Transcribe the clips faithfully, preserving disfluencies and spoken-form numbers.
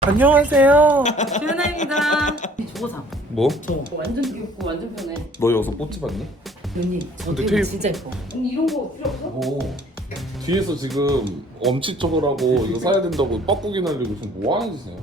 안녕하세요. 조연아입니다. 저거 사. 뭐? 저거 완전 귀엽고 완전 편해. 너 여기서 뽀찌 봤니? 언니 저 근데 테이블 테이블- 진짜 예뻐. 언니 이런 거 필요 없어? 오. 뒤에서 지금 엄지척을 하고 이거 사야 된다고 뻐꾸기 날리고 지금 뭐 하는 짓이에요?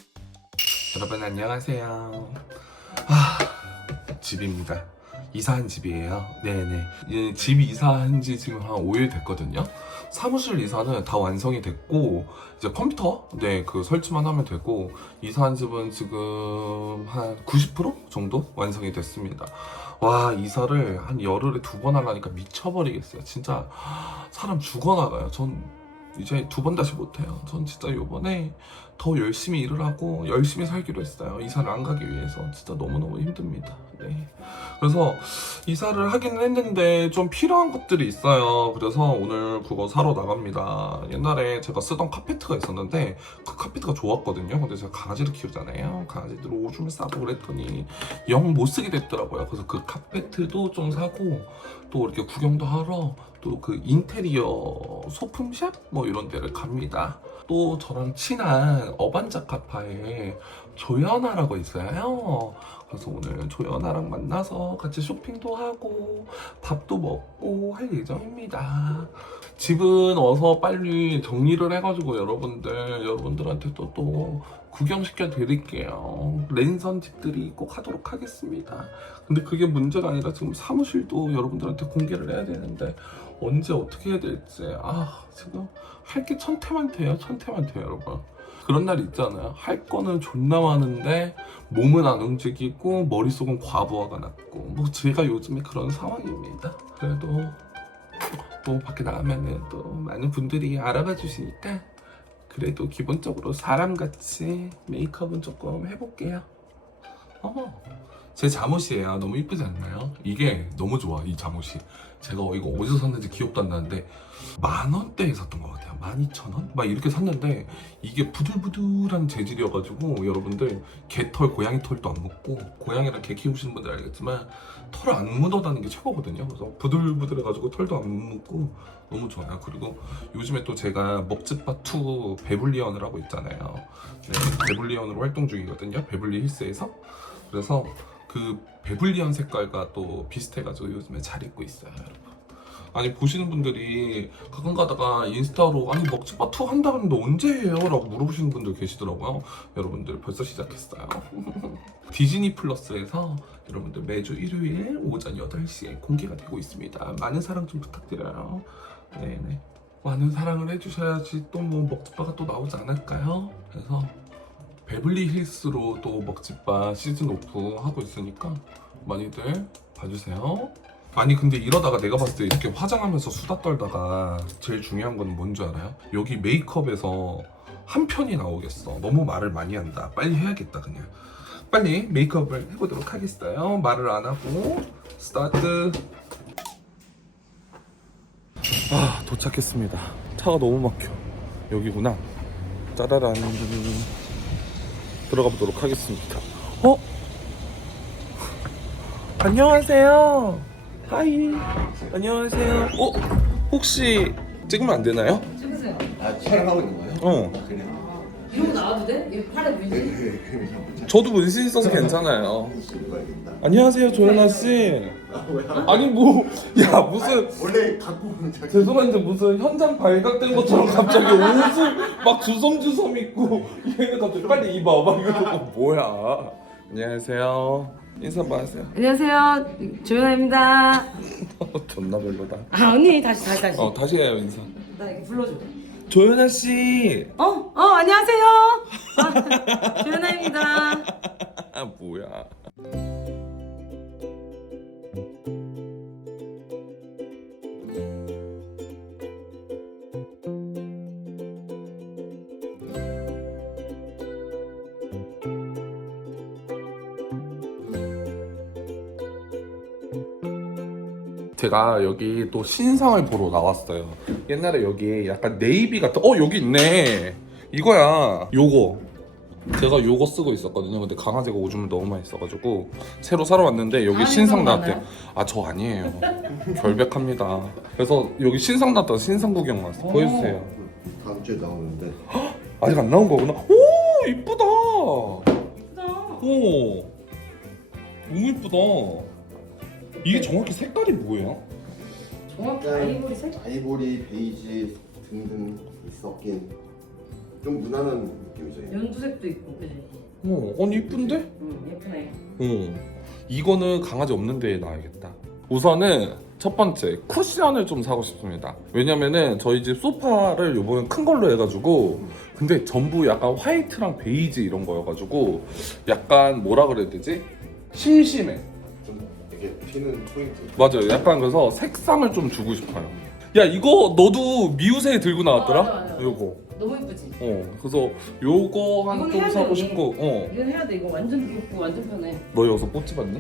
여러분 안녕하세요. 아, 집입니다. 이사한 집이에요. 네네. 이 집 이사한 지 지금 한 오 일 됐거든요. 사무실 이사는 다 완성이 됐고 이제 컴퓨터 네 그 설치만 하면 되고 이사한 집은 지금 한 구십 퍼센트 정도 완성이 됐습니다. 와, 이사를 한 열흘에 두 번 하려니까 미쳐버리겠어요. 진짜 사람 죽어나가요. 전 이제 두 번 다시 못해요. 전 진짜 요번에 더 열심히 일을 하고 열심히 살기로 했어요. 이사를 안 가기 위해서. 진짜 너무너무 힘듭니다. 네. 그래서 이사를 하기는 했는데 좀 필요한 것들이 있어요. 그래서 오늘 그거 사러 나갑니다. 옛날에 제가 쓰던 카페트가 있었는데 그 카페트가 좋았거든요. 근데 제가 강아지를 키우잖아요. 강아지들 오줌을 싸고 그랬더니 영 못 쓰게 됐더라고요. 그래서 그 카페트도 좀 사고 또 이렇게 구경도 하러 또 그 인테리어 소품샵 뭐 이런 데를 갑니다. 또 저랑 친한 어반자카파에 조연아라고 있어요. 그래서 오늘 조연아랑 만나서 같이 쇼핑도 하고 밥도 먹고 할 예정입니다. 집은 어서 빨리 정리를 해가지고 여러분들 여러분들한테 또 또 구경시켜 드릴게요. 랜선 집들이 꼭 하도록 하겠습니다. 근데 그게 문제가 아니라 지금 사무실도 여러분들한테 공개를 해야 되는데 언제 어떻게 해야 될지 아 지금 할 게 천태만태예요. 천태만태예요 여러분. 그런 날 있잖아요. 할 거는 존나 많은데 몸은 안 움직이고 머릿속은 과부하가 났고 뭐 제가 요즘에 그런 상황입니다. 그래도 뭐 밖에 나가면은 또 많은 분들이 알아봐 주시니까 그래도 기본적으로 사람같이 메이크업은 조금 해볼게요. 어머, 제 잠옷이에요. 너무 이쁘지 않나요? 이게 너무 좋아, 이 잠옷이. 제가 이거 어디서 샀는지 기억도 안 나는데 만 원대에 샀던 것 같아요. 만 이천 원? 막 이렇게 샀는데 이게 부들부들한 재질이어가지고 여러분들 개털, 고양이 털도 안 묻고 고양이랑 개 키우시는 분들 알겠지만 털 안 묻어다는 게 최고거든요. 그래서 부들부들해가지고 털도 안 묻고 너무 좋아요. 그리고 요즘에 또 제가 먹지바 투 베블리언을 하고 있잖아요. 네, 베블리언으로 활동 중이거든요. 베블리 힐스에서. 그래서 그 베블리언 색깔과 또 비슷해가지고 요즘에 잘 입고 있어요, 여러분. 아니 보시는 분들이 가끔 가다가 인스타로 아니 먹지바 투 한다는데 언제 해요? 라고 물어보시는 분들 계시더라고요. 여러분들 벌써 시작했어요. 디즈니 플러스에서 여러분들 매주 일요일 오전 여덟 시에 공개가 되고 있습니다. 많은 사랑 좀 부탁드려요. 네네. 많은 사랑을 해주셔야지 또 뭐 먹지바가 또 나오지 않을까요? 그래서 베블리 힐스로 또 먹지바 시즌 오프 하고 있으니까 많이들 봐주세요. 아니 근데 이러다가 내가 봤을 때 이렇게 화장하면서 수다 떨다가 제일 중요한 건 뭔 줄 알아요? 여기 메이크업에서 한 편이 나오겠어. 너무 말을 많이 한다. 빨리 해야겠다 그냥. 빨리 메이크업을 해보도록 하겠어요. 말을 안 하고 스타트. 아, 도착했습니다. 차가 너무 막혀. 여기구나. 짜라란. 들어가 보도록 하겠습니다. 어? 안녕하세요. 하이. 안녕하세요. 어? 혹시 찍으면 안 되나요? 찍으세요. 아, 촬영하고 있는 거예요? 어. 그래. 이런 거 나와도 돼? 이 팔에 문신? 저도 문신 있어서 괜찮아요. 이거 알겠다. 안녕하세요, 조연아 씨. 아, 뭐야? 아니 뭐, 야 무슨 원래 갖고 오는 자기. 죄송한데 무슨 현장 발각된 것처럼 갑자기 옷을 막 주섬주섬 입고 얘는 갑자기 빨리 입어 막 이러고 뭐야. 안녕하세요. 인사 한번 하세요. 안녕하세요. 조연아입니다. 존나 별로다. 아 언니 다시 다시 다시. 어 다시 해요 인사. 나 이렇게 불러줘. 조연아 씨. 어? 어 안녕하세요. 아, 조연아입니다. 아 뭐야. 제가 여기 또 신상을 보러 나왔어요. 옛날에 여기 약간 네이비 같은 어 여기 있네. 이거야. 요거 제가 요거 쓰고 있었거든요. 근데 강아지가 오줌을 너무 많이 써가지고 새로 사러 왔는데 여기 아, 신상 이거 나왔대. 맞나요? 아 저 아니에요. 결백합니다. 그래서 여기 신상 나왔다. 신상 구경 왔어. 보여주세요. 다음 주에 나오는데. 아직 안 나온 거구나. 오 이쁘다. 예쁘다. 오, 너무 이쁘다. 이게 정확히 색깔이 뭐예요? 정확히 아이보리 색? 아이보리, 베이지 등등 있었긴 좀 무난한 느낌이죠. 연두색도 있고 그지? 어, 아니 이쁜데? 응 예쁘네. 응. 이거는 강아지 없는 데에 놔야겠다. 우선은 첫 번째 쿠션을 좀 사고 싶습니다. 왜냐면은 저희 집 소파를 요번에 큰 걸로 해가지고 근데 전부 약간 화이트랑 베이지 이런 거여가지고 약간 뭐라 그래야 되지? 심심해. 좀 이렇게 튀는 포인트. 맞아요. 약간 그래서 색상을 좀 주고 싶어요. 야 이거 너도 미우새 들고 나왔더라? 어, 맞아, 맞아. 요거. 너무 이쁘지? 어 그래서 요거 이건 한 해야 통 사고 돼, 싶고 어. 이건 해야 돼. 이거 완전 귀엽고 완전 편해. 너 여기서 뽀찌 봤니?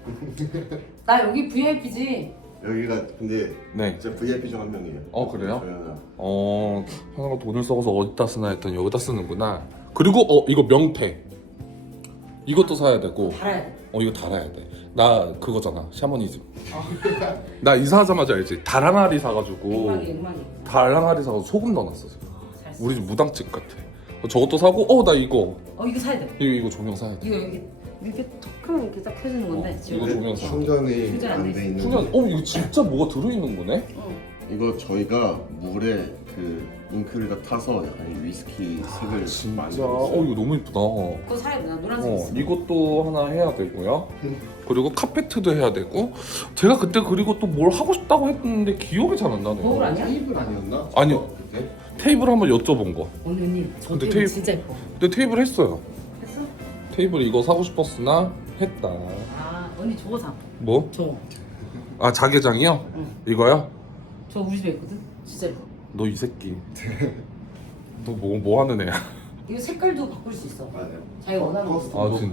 나 여기 브이아이피지. 여기가 근데 네. 진짜 브이아이피 중 한 명이에요. 어, 그래요? 저희는 어 하나가 돈을 써서 어디다 쓰나 했더니 여기다 쓰는구나. 그리고 어 이거 명패 이것도 사야 되고 달아야 돼. 어 이거 달아야 돼. 나 그거잖아 샤머니즘. 나 이사하자마자 알지 다랑아리 사가지고 음악이 음악이. 다랑아리 사가지고 소금 넣어놨어 지금. 잘 써. 우리 집 무당집 같아. 저것도 사고 어 나 이거 어 이거 사야 돼. 이거 이거 조명 사야 돼. 이거 여기 이렇게 톡 하면 이렇게 딱 켜지는 건데. 어, 지금. 이거 조명 사. 충전이 충전 안 안 돼 돼 있는. 순간 어 이거 진짜 뭐가 들어있는 거네? 어. 이거 저희가 물에 그 잉크를 다 타서 약간 위스키 색을 아, 진짜 만들었어요. 어 이거 너무 이쁘다. 그거 사야 돼. 나 노란색 어, 있어. 이것도 하나 해야 되고요. 그리고 카페트도 해야 되고. 제가 그때 그리고 또 뭘 하고 싶다고 했는데 기억이 잘 안 나네요. 거울 아니야? 테이블 아니었나? 아니요. 그때? 테이블 한번 여쭤본 거. 언니 언니 저 근데 테이블 테이블- 진짜 예뻐. 근데 테이블 했어요. 했어? 테이블 이거 사고 싶었으나 했다. 아 언니 저거 사. 뭐? 저. 아 자개장이요? 응. 이거요? 저 우리 집에 있거든. 진짜 예뻐. 너 이 새끼. 너 뭐 뭐 하는 애야? 이거 색깔도 바꿀 수 있어. 맞아요. 자기가 원하는 거. 커스텀. 아 진짜?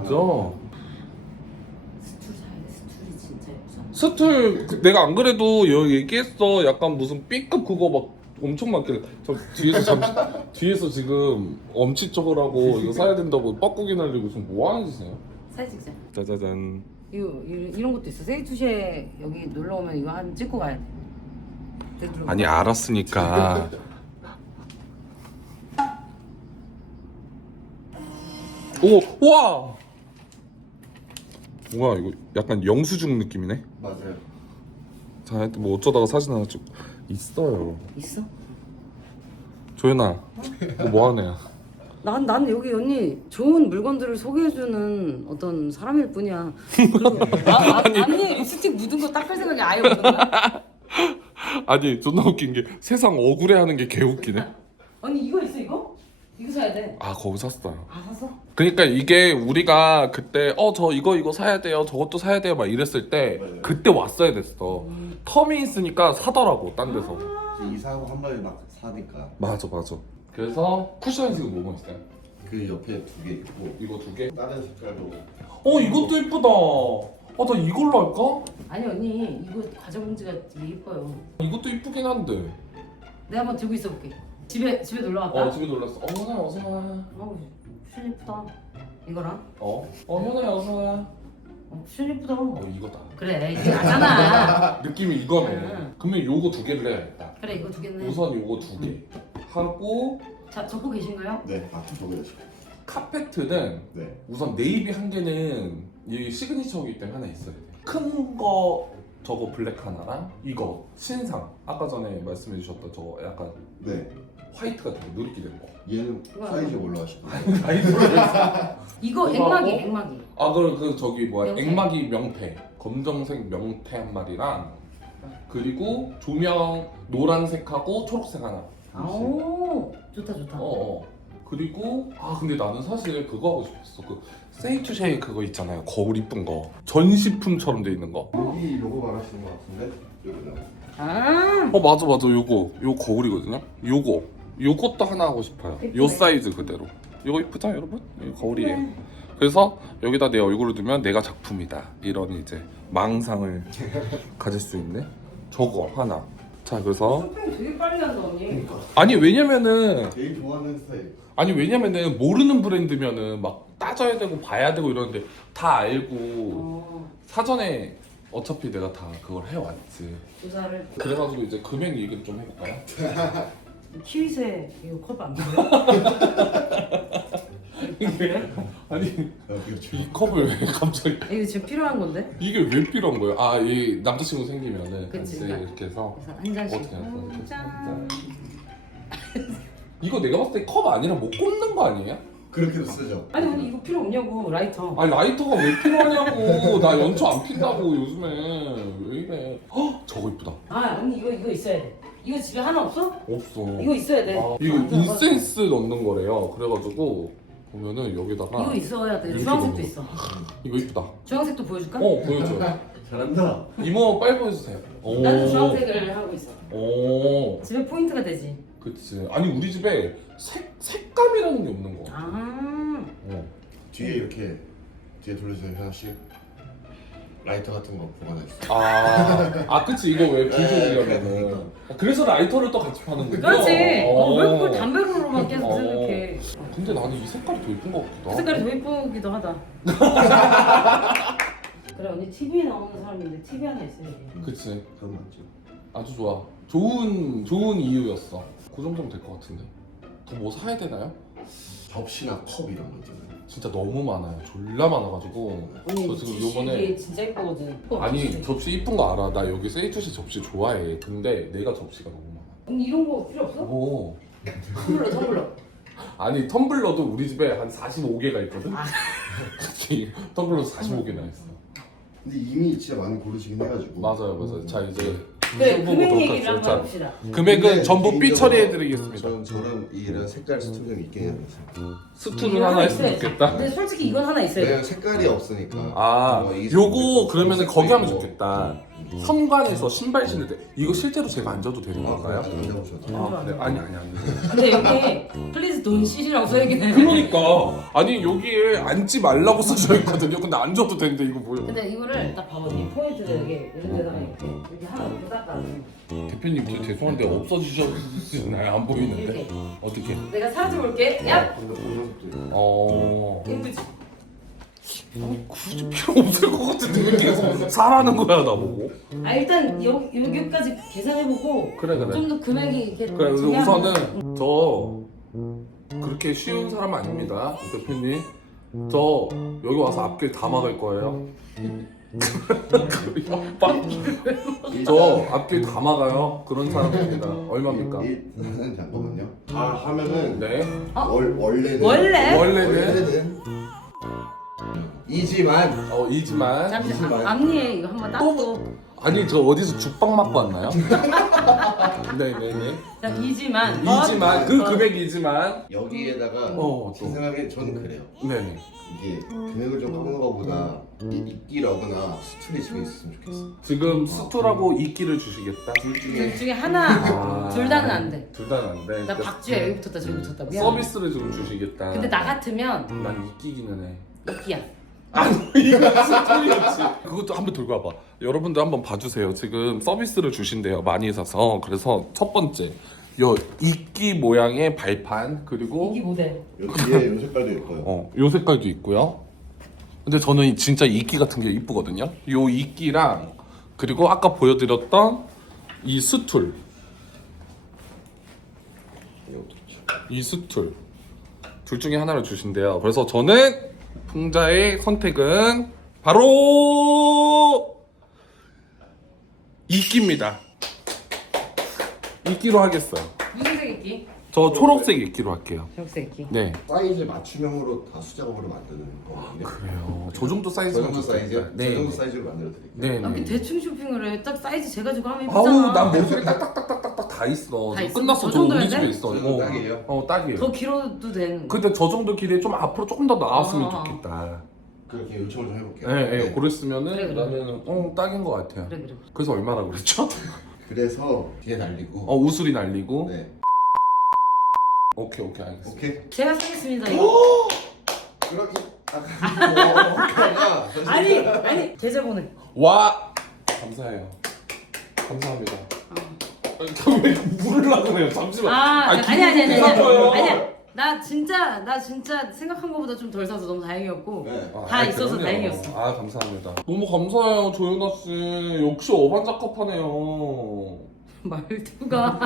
스툴 사야 돼. 스툴이 진짜 예쁘잖아. 스툴 그- 내가 안 그래도 여기 얘기했어. 약간 무슨 B급 그거 막 엄청 많길래 저 뒤에서 잠시 뒤에서 지금 엄치 쪽으라고 이거 사야 된다고 뻐꾸기 날리고 지금 뭐 하는 짓이에요? 사진 찍자. 짜자잔. 이거 이- 이런 것도 있어. 세이투시에 여기 놀러 오면 이거 한 찍고 가야 돼. 내 눌러. 아니 알았으니까. 오 와. 뭐야 이거 약간 영수증 느낌이네. 맞아요. 자, 하여튼 뭐 어쩌다가 사진 하나 찍고 있어요. 있어? 조연아, 너 뭐 하는 애야? 난, 난 여기 언니 좋은 물건들을 소개해주는 어떤 사람일 뿐이야. 그리고 아, 아, 언니 립스틱 묻은 거 닦을 생각이 아예 없는 거야? 아니 존나 웃긴 게 세상 억울해하는 게 개웃기네. 언니 이거 있어 이거? 이거 사야 돼. 아 거기 샀어요. 아 샀어? 그러니까 이게 우리가 그때 어 저 이거 이거 사야 돼요, 저것도 사야 돼요 막 이랬을 때 맞아요. 그때 왔어야 됐어. 텀이 있으니까 사더라고 딴 데서. 이제 이사하고 한 번에 막 사니까 맞아 맞아. 그래서 쿠션이 지금 뭐뭐 있어요? 그 옆에 두 개 있고 이거 두 개. 다른 색깔도 어 이것도 이쁘다. 아 나 이걸로 할까? 아니 언니 이거 과자 봉지가 되게 예뻐요. 이것도 이쁘긴 한데. 내가 한번 들고 있어볼게. 집에 집에 놀러 갔다. 어 집에 놀랐어. 어 현아야 어서 와. 어, 쿠션 예쁘다. 이거랑. 어? 어 현아야 어서 와. 어, 쿠션 예쁘다. 어 이거다. 그래 이게 나잖아. 느낌이 이거네. 응. 그러면 요거 두 개를 해야겠다. 그래 이거 두 개네. 우선 요거 두 개 하고 자 적고 계신가요? 네, 아, 저기 다시. 카페트는 네. 우선 네이비 한 개는 이 시그니처이기 때문에 하나 있어야 돼. 큰 거 저거 블랙 하나랑 이거 신상 아까 전에 말씀해 주셨던 저거 약간 네. 화이트가 되게 누렇게 된 거. 얘는 우와. 사이즈 올라가시고. 이거 이거 액막이 하고? 액막이. 아 그럼 그 저기 뭐야 명태. 액막이 명패 검정색 명패 한 마리랑 그리고 조명 노란색하고 초록색 하나. 아오 좋다 좋다. 어, 어. 그리고 아 근데 나는 사실 그거 하고 싶었어. 그 세이투쉐이 그거 있잖아요. 거울 이쁜 거. 전시품처럼 돼 있는 거. 여기 로고 말하시는 것 같은데? 여기다. 아 어 맞아 맞아 요거 요 거울이거든요. 요거 요것도 하나 하고 싶어요. 요 예쁘네. 사이즈 그대로. 요거 이쁘죠 여러분? 이 거울이에요. 그래서 여기다 내 얼굴을 두면 내가 작품이다 이런 이제 망상을 가질 수 있는 저거 하나. 자 그래서 쇼핑 되게 빨리 한다 언니. 아니 왜냐면은 제일 좋아하는 스타일. 아니 왜냐면은 모르는 브랜드면은 막 따져야 되고 봐야 되고 이러는데 다 알고 어 사전에 어차피 내가 다 그걸 해왔지. 조사를. 그래가지고 이제 금액 얘기를 좀 해볼까요? 키위새 이거 컵 안 보여? 이게 아니 야, 이거 좀- 이 컵을 왜 갑자기 이거 지금 필요한 건데? 이게 왜 필요한 거예요? 아, 이 남자친구 생기면은 그치, 이제 그러니까. 이렇게 해서 그래서 한 잔씩. 어떻게 할 거야? 이렇게 해서 짠. 한 잔. 이거 내가 봤을 때 컵 아니라 뭐 꽂는 거 아니에요? 그렇게도 쓰죠. 아니 근데 이거 필요 없냐고 라이터. 아니 라이터가 왜 필요하냐고. 나 연초 안 핀다고 요즘에. 왜 이래? 헉, 저거 이쁘다. 아 언니 이거 이거 있어야 돼. 이거 집에 하나 없어? 없어. 이거 있어야 돼. 아, 이거 인센스 넣는 거래요. 그래가지고 보면은 여기다가 이거 있어야 돼. 이렇게 주황색도 넣는 있어. 이거 이쁘다. 주황색도 보여줄까? 어 보여줘. 잘한다. 이모 빨리 보여주세요. 오. 나도 주황색을 하고 있어. 오. 집에 포인트가 되지. 그치. 아니 우리 집에 색 색감이라는 게 없는 거. 아. 어. 뒤에 이렇게 뒤에 돌려주세요 하나씩. 라이터 같은 거 보관해주세요. 아, 아 그치 이거 왜 네, 불조리려면은 그러니까. 그래서 라이터를 또 같이 파는군요. 그렇지. 어, 어. 왜 그걸 담배로만 계속 어. 생각해. 근데 나는 이 색깔이 더 예쁜 것 같기도 그 하고. 색깔이 더 예쁘기도 하다. 그래 언니 티비에 나오는 사람인데 티비 하나 있어야지. 그치. 그건 맞죠. 아주 좋아. 좋은 좋은 이유였어. 그 정도면 될 것 같은데. 더 뭐 사야 되나요? 접시나 컵 이런 거 있잖아요. 진짜 너무 많아요. 졸라 많아가지고. 언니 저 지금 요번에 이게 진짜 예쁘거든. 아니 접시 이쁜 거 알아. 나 여기 세이투시 접시 좋아해. 근데 내가 접시가 너무 많아. 언니 이런 거 필요 없어? 오. 텀블러 텀블러. 아니 텀블러도 우리 집에 한 사십오 개가 있거든. 아. 같이 텀블러 사십오 개나 있어. 근데 이미 진짜 많이 고르시긴 해가지고. 맞아요, 맞아요. 자 이제 그래 수분 금액 보도록 얘기를 할게요. 한번 자, 해봅시다. 금액은 근데 전부 삐 개인적으로 처리해드리겠습니다. 전, 저는 이런 색깔 스토리가 있긴 해요. 스툴은 하나 했으면 있어야지. 좋겠다. 근데 솔직히 이건 하나 있어야 돼. 왜냐면 색깔이 없으니까. 아, 뭐 이 요거 색깔 그러면은 색깔 거기 하면 있고. 좋겠다. 음. 현관에서 신발 신을 때 이거 실제로 제가 앉아도 되는 아, 건가요? 그래, 안 잡으셔도. 아, 그래. 아니 아니 아니. 근데 여기 플리즈 돈 시리라고 써있긴 해. 그러니까 아니 여기에 앉지 말라고 써져 있거든요. 근데 앉아도 되는데 이거 뭐예요? 근데 이거를 딱 봐봐. 이 포인트를 이렇게 이런 데다가 이렇게 이렇게 하나 이렇게 닦아. 대표님 저 죄송한데 없어지셨나요? 안 보이는데 이렇게. 어떻게? 내가 사라져 볼게. 야. 근데 보는 것도 있고. 어. 예쁘지? 굳이 필요 없을 것 같은데 왜 계속 사라는 거야 나보고? 아 일단 여기 여기까지 계산해보고 그래 그래. 좀 더 금액이 이렇게 그래 그래서 중요한 우선은 저 그렇게 쉬운 사람 아닙니다 대표님. 저 여기 와서 앞길 다 막을 거예요. 저 앞길 다 막아요. 그런 사람입니다. 얼마입니까? 일단은 잠깐만요. 다 하면은 네. 월, 원래는 원래? 원래는 이지만 어 이지만 잠시 이십만. 앞- 앞니에 이거 한번 닦고. 아니 저 어디서 죽빵 맞고 왔나요? 네네네. 자 이지만. 이지만 그 어. 금액이지만 여기에다가 어, 제 또. 생각에 저는 그래요. 네네. 이게 금액을 좀 깎는 것보다 이 이끼 러브나 스툴이 집에 있었으면 좋겠어. 지금 스툴하고 이끼를 주시겠다. 둘 둘 중에 중에 하나. 아. 둘 다는 안 돼. 둘 다는 안 돼. 나 박쥐야 여기 붙었다 저기 붙었다. 미안. 서비스를 좀 주시겠다. 근데 나 같으면 난 이끼기는 해. 이끼야. 아니 이거 스토리였지. 그것도 한번 들고 와봐. 여러분들 한번 봐주세요. 지금 서비스를 주신대요. 많이 사서. 그래서 첫 번째 요 이끼 모양의 발판 그리고 이기 모델. 여기에 요 색깔도 예뻐요. 어, 요 색깔도 있고요. 근데 저는 진짜 이끼 같은 게 이쁘거든요. 요 이끼랑 그리고 아까 보여드렸던 이 스툴, 이 스툴 둘 중에 하나를 주신대요. 그래서 저는 풍자의 선택은 바로 이끼입니다. 이끼로 하겠어요. 무슨 색 이끼? 저 초록색 이끼로 할게요. 초록색 이끼. 네. 사이즈 맞춤형으로 다 수작업으로 만드는 거거든요. 그래요. 저 정도 저 사이즈면 정도 사이즈, 좋겠다. 저 네. 정도 사이즈로 만들어 드릴게요. 네. 아, 네. 대충 쇼핑을 해. 딱 사이즈 재가지고 하면 예쁘잖아. 아우 난 모습이 딱딱딱딱딱 다 있어. 다 지금 있어? 끝났어. 저 저 우리 정도면 집에 돼? 있어. 저 정도 딱이에요? 어 딱이에요. 더 길어도 되는. 근데 저 정도 길이에 좀 앞으로 조금 더 나왔으면 어. 좋겠다. 그렇게 요청을 좀 해볼게요. 네, 네, 네. 그랬으면은 그래, 그래. 나는 어 딱인 것 같아요. 그래 그래. 그래서 얼마나 그랬죠? 그래서 뒤에 날리고. 어 우수리 날리고. 네. 오케이 오케이 알겠어. 오케이. 제가 쓰겠습니다. 이거. 그럼 이 아, 뭐, 아니 아니 계좌 보내. 와 감사해요. 감사합니다. 아니, 왜 물으려고 그래요? 잠시만. 아, 아니 아니 아니 아니 기분 아니 아니야. 나 진짜 나 진짜 생각한 것보다 좀 덜 사서 너무 다행이었고. 네. 아, 다 아이, 있어서 그럼요. 다행이었어. 아 감사합니다. 너무 감사해요 조연아 씨. 역시 어반자캅하네요. 말투가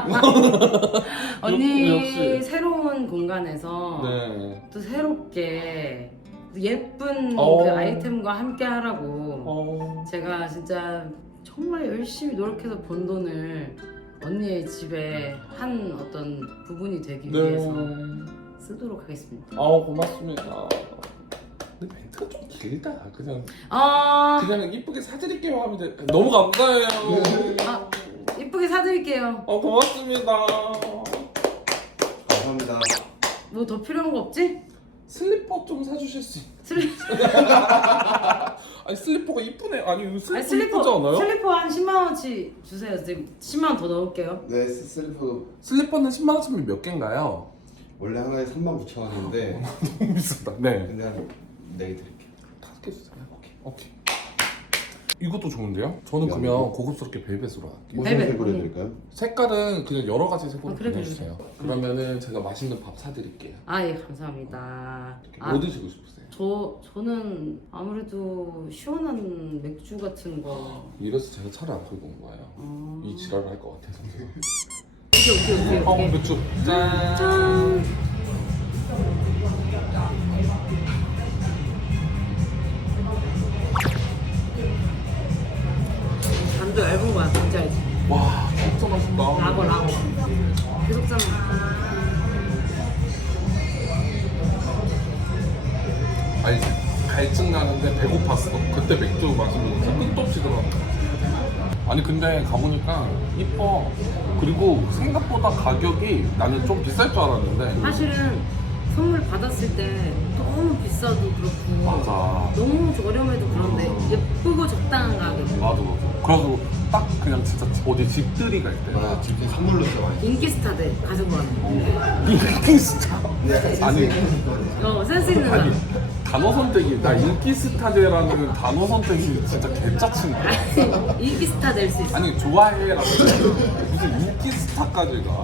언니 역시. 새로운 공간에서 네. 또 새롭게 예쁜 어. 그 아이템과 함께 하라고 어. 제가 진짜 정말 열심히 노력해서 번 돈을 언니의 집에 한 어떤 부분이 되기 네. 위해서 쓰도록 하겠습니다. 아 고맙습니다. 근데 멘트가 좀 길다. 그냥 아, 그냥 이쁘게 사드릴게요 하면 돼. 너무 감사해요. 아 이쁘게 사드릴게요. 어 고맙습니다. 감사합니다. 뭐 더 필요한 거 없지? 슬리퍼 좀 사주실 수 있... 슬리... 아니 슬리퍼가 이쁘네. 아니 이거 슬리퍼, 아니, 슬리퍼 이쁘지 않아요? 슬리퍼 한 십만 원치 주세요. 지금 십만 원 더 넣을게요. 네, 슬리퍼 슬리퍼는 십만 원치면 몇 개인가요? 원래 하나에 삼만 구천 원인데 너무 비싸다. 네. 근데 한 네 개 드릴게요. 다섯 개 주세요. 오케이. 오케이. 이것도 좋은데요? 저는 야, 그러면 이거? 고급스럽게 벨벳으로 할게요. 무슨 벨벳, 색으로 언니. 해드릴까요? 색깔은 그냥 여러 가지 색으로 어, 그래, 보내주세요. 그러면은 제가 맛있는 밥 사드릴게요. 아 예 감사합니다. 아, 뭐 드시고 싶으세요? 저 저는 아무래도 시원한 맥주 같은 거. 이래서 제가 차를 안 끌고 온 거예요. 어... 이 지랄을 할 것 같아서. 오케이 오케이 오케이 어, 오케이. 맥주. 짠. 짠. 잔도 얇은 거야, 뭔지 알지? 와, 진짜 맛있다. 라거 라거. 계속 짠. 아니, 갈증 나는데 배고팠어. 그때 맥주 마시면 진짜 끝도 없이 들어간 거 아니, 근데 가보니까 이뻐. 그리고 생각보다 가격이 나는 좀 비쌀 줄 알았는데. 사실은 선물 받았을 때 너무 비싸도 그렇고 맞아. 너무 저렴해도 그런데 예쁘고 적당한 가격. 맞아, 맞아. 그래서 딱 그냥 진짜 어디 집들이 갈 때. 아, 지금 선물로 써 많이. 인기 스타들 가지고 가는. 인기 스타. 아니, 어 센스 있는 아니, 사람. 단어 선택이, 나 인기 스타제라는 단어 선택이 진짜 개짜친다. 인기 스타 될 수 있어. 아니, 좋아해라고. 무슨 인기 스타까지 가.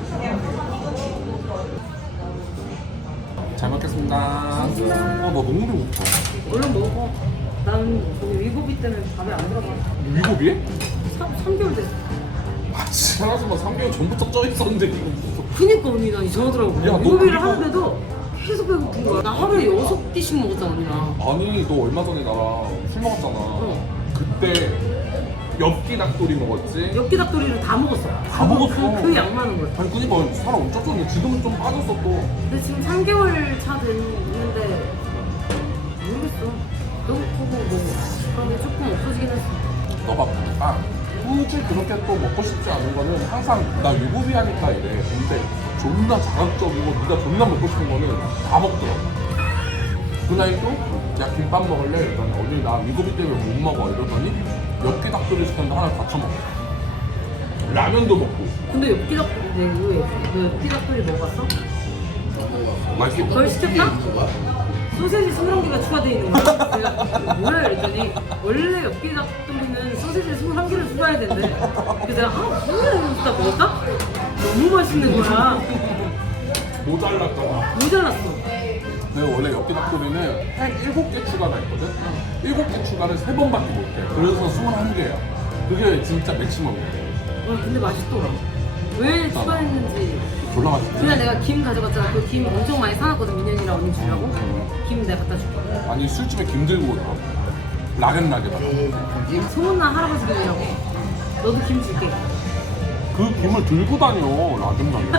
잘 먹겠습니다. 어, 나 너무 배고파. 얼른 먹어. 난 저기 위고비 때문에 밥에 안 들어가. 위고비? 삼 개월 됐어. 아, 지랄하지 마. 삼 개월 전부터 쪄 있었는데, 이거 무슨. 그니까 언니 나 이상하더라고. 야, 너 위고비를 그리고- 하는데도 계속 배고픈 거야. 나 하루에 여섯 끼씩 먹었잖아 언니랑. 아니, 너 얼마 전에 나랑 술 먹었잖아. 어. 그때 엽기 닭도리 먹었지? 엽기 닭도리를 다 먹었어. 다 먹었어. 그, 그 양만한 걸. 아니, 그니까 살 엄청 쪘는데 지금은 좀 빠졌어 또. 근데 지금 삼 개월 차 됐는데 모르겠어. 배고프고 뭐 그런 게 조금 없어지긴 했어. 너가 보니까 굳이 그렇게 또 먹고 싶지 않은 거는 항상 나 위고비 하니까 이래. 근데 존나 자극적이고 네가 존나 먹고 싶은 거는 다 먹더라고. 그날 또 야 김밥 먹을래? 이러더니 언니 나 위고비 때문에 못 먹어 이러더니 엽기 닭도리 시켰는데 하나 다 처먹어. 라면도 먹고. 근데 엽기 닭도리 왜? 너 엽기 닭도리 먹어봤어? 맛있어. 덜 시켰다? 소세지 스물한 개가 추가되어 있는 거야. 내가 뭐야 이랬더니 원래 엽기 닭도리는 소세지 스물한 개를 추가해야 된대. 그래서 내가 아 뭐야 이러면서 다 먹을까? 너무 맛있는 거야. 모자랐잖아. 모자랐어. 내가 원래 엽기 닭도리는 한 일곱 개 추가가 있거든? 일곱 개 추가를 세 번밖에 못해. 그래서 스물한 개야. 그게 진짜 맥시멈이야. 어 근데 맛있더라. 왜 추가했는지. 졸라 맛있어. 그날 내가 김 가져갔잖아. 그 김 엄청 많이 사놨거든 민현이랑 언니 주려고. 김 내가 갖다 줄게. 아니 술집에 김 들고 오더라고. 락앤락에다가. 소문난 할아버지 김이라고. 너도 김 줄게. 그 김을 들고 다녀 락앤락에.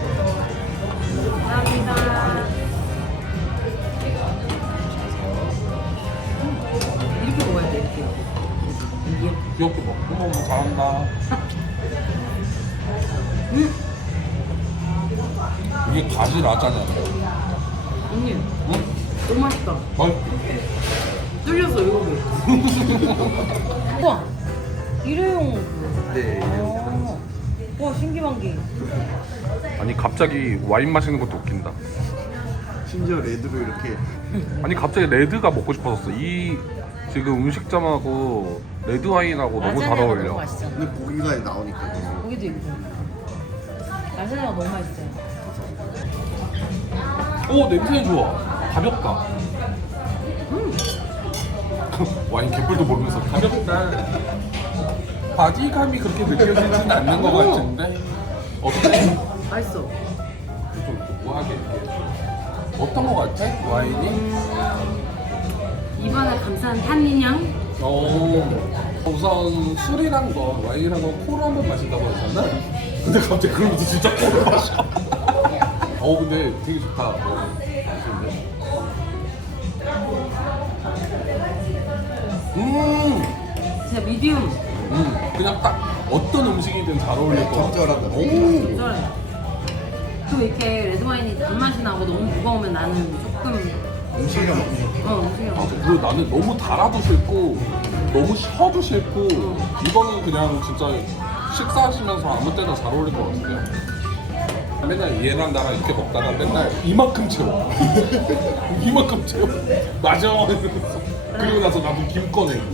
감사합니다. 이렇게 먹어야 돼 이렇게. 이게. 귀엽게 먹고 먹으면 잘한다. 음. 이게 가지 라자냐. 언니 응? 너무 맛있다. 맛있 뚫렸어 이거. 우와 일회용. 네. 어. 와 신기방기. 아니 갑자기 와인 마시는 것도 웃긴다. 심지어 레드로 이렇게 아니 갑자기 레드가 먹고 싶어졌어. 이 지금 음식점하고 레드 와인하고 너무 잘 어울려. 너무 맛있잖아. 근데 고기가 나오니까 고기도 있고. 라자냐가 너무 맛있어요. 오 냄새 좋아. 가볍다. 음. 와인 개뿔도 모르면서 가볍다. 바디감이 그렇게 느껴지진 않는 것 같은데 어때? 맛있어. 좀 뭐하게 어떤 것 같아? 와인이? 입안을 감싼 탄닌향? 어, 우선 술이란 거, 와인이란 건 코로 한번 마신다고 하잖아? 근데 갑자기 그러면서 진짜 코로 마셔. 어, 근데 되게 좋다. 어, 맛있는데? 음, 진짜 미디움. 음, 그냥 딱 어떤 음식이든 잘 어울릴 것 같아. 적절하다. 오, 괜찮아요. 그리고 이렇게 레드와인이 단맛이 나고 너무 무거우면 나는 조금 음식이랑 먹고 싶어. 어 음식이랑 맞아. 그리고 나는 너무 달아도 싫고, 너무 셔도 싫고, 이거는 그냥 진짜 식사하시면서 아무 때나 잘 어울릴 것 같은데요. 맨날 얘랑 나랑 이렇게 먹다가 맨날 이만큼 채워. 이만큼 채워. 맞아. 이러면서. 그리고 나서 나도 김 꺼내고.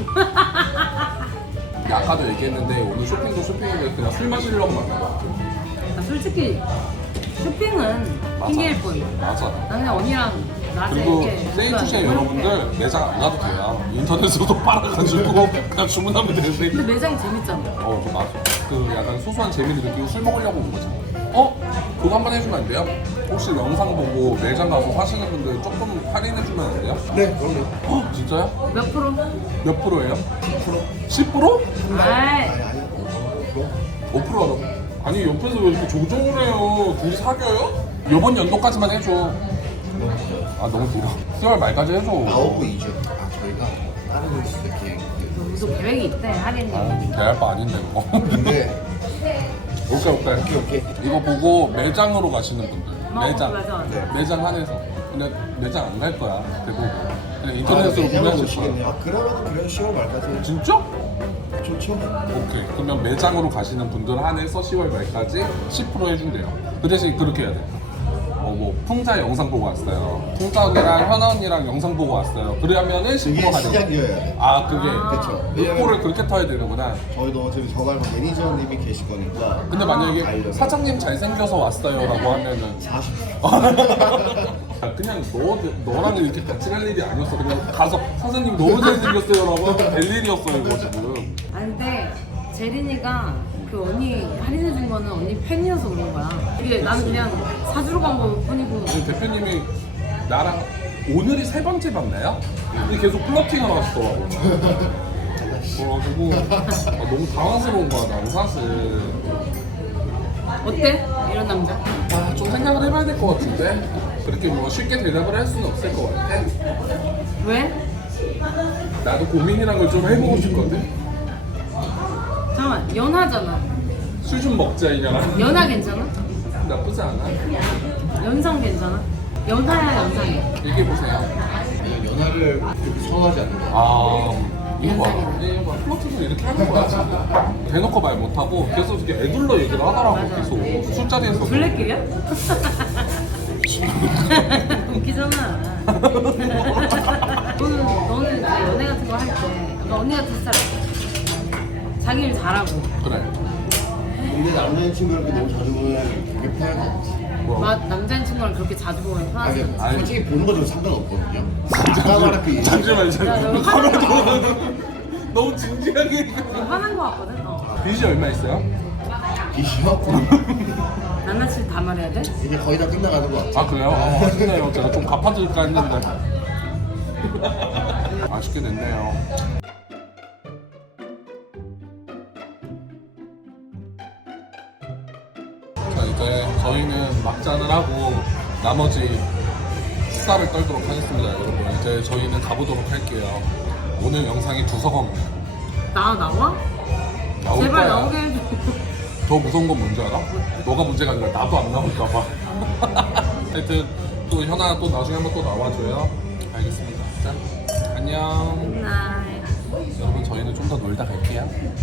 아까도 얘기했는데 오늘 쇼핑도 쇼핑인데 그냥 술 마시려고 만난 것 같아. 아, 솔직히 쇼핑은 맞아. 핑계일 뿐. 맞아. 나는 언니랑 낮에 그리고 이렇게 세이투시에 먹으면 여러분들 매장 안 가도 돼요. 인터넷으로도 팔아가지고 그냥 주문하면 되는데. 근데 매장이 재밌잖아. 어, 그 맞아. 그 약간 소소한 재미를 느끼고 술 먹으려고 온 거잖아. 어? 그거 한 번 해주면 안 돼요? 혹시 영상 보고 매장 가서 하시는 분들 조금 할인해주면 안 돼요? 네, 그럼요. 어? 진짜요? 몇 프로? 몇 프로예요? 십 퍼센트? 십 프로? 아이 아니, 아니, 오 퍼센트? 오 퍼센트라고? 아니 옆에서 왜 이렇게 조종을 해요? 둘이 사겨요? 요번 연도까지만 해줘. 아 너무 길어. 시월 말까지 해줘. 나오고 이주. 아, 저희가 다른 곳이 이렇게. 무슨 계획이 있대 할인이. 아, 대할 바 아닌데 그거. 근데, 오케이 오케이. 오케이, 오케이. 이거 보고 매장으로 가시는 분들. 어, 매장. 맞아, 맞아. 네. 매장 한해서. 근데 매장 안 갈 거야. 대부분. 그냥 아, 인터넷으로 매장으로 구매하실 오시겠네요. 거야. 아, 그러면 그래, 시월 말까지. 진짜? 좋죠? 오케이. 그러면 매장으로 가시는 분들 한해서 시월 말까지 십 퍼센트 해준대요. 그 대신 그렇게 해야 돼. 어, 뭐, 풍자 영상 보고 왔어요. 풍자 언니랑 현아 언니랑 영상 보고 왔어요. 그러면은 십 그게 퍼센트 가는 시작이어야 돼. 아, 그게. 아. 그쵸. 육포를 그렇게 터야 되는구나. 저희도 어차피 저가 매니저님이 계실 거니까. 근데 만약에 알려서. 사장님 잘생겨서 왔어요 라고 하면은 사십. 아, 그냥 너, 너랑 이렇게 같이 갈 일이 아니었어. 그냥 가서 선생님 너무 잘생겼어요 라고 하면 될 일이었어 이거 지금. 아 근데 제린이가 그 언니 할인해준 거는 언니 팬이어서 그런 거야. 이게 나는 그냥 사주러 간 거뿐이고. 아니, 대표님이 나랑 오늘이 세 번째 만나요? 근데 계속 플러팅을 하시더라고. 그래가지고 아, 너무 당황스러운 거야 나는 사실. 어때? 이런 남자? 아, 좀 생각을 해봐야 될 것 같은데 그렇게 뭐 쉽게 대답을 할 수는 없을 것 같아. 왜? 나도 고민이란 걸 좀 해보고 싶거든. 잠깐만 연하잖아. 술 좀 먹자 이년아. 연하 괜찮아? 나쁘지 않아. 연상 괜찮아? 연하야 연상이야? 얘기해보세요. 그냥 연하를 그렇게 선호하지 않는 거. 아 이거 봐. 이거 봐. 플러팅을 이렇게 하는 거야 지금. 대놓고 말 못하고 계속 이렇게 애둘러 얘기를 하더라고. 계속 술자리에서. 블랙길이야? 웃기잖아. 너는 너는 이제 연애 같은 거 할 때 언니 같은 스타일 자기 일 잘하고 그래. 근데 남자친구를 이렇게 너무 자주 보면 그게 편할 것 같아. 뭐. 막 남자친구랑 그렇게 자주 보면 아니, 편하지. 근데 아니. 솔직히 보는 거 좀 상관없거든요. 아까 말한 그 얘기. 잠시만 야, 잠시만. 너 가만히 너무 진지하게. 너 화난 거 같거든? 어. 빚이 얼마 있어요? 비시요? 남자친구 다 말해야 돼? 이제 거의 다 끝나가는 것 같아. 아 그래요? 아, 아쉽네요. 제가 좀 갚아드릴까 했는데 아쉽게 됐네요. 자 이제 저희는 막잔을 하고 나머지 수다를 떨도록 하겠습니다 여러분. 이제 저희는 가보도록 할게요. 오늘 영상이 두서검이에요. 나 나와? 나올 제발 거야. 나오게 해줘. 더 무서운 건 뭔지 알아? 너가 문제가 아니라 나도 안 나올까 봐. 하여튼 또 현아 또 나중에 한번 또 나와줘요. 알겠습니다. 자, 안녕. 나이. 여러분 저희는 좀 더 놀다 갈게요.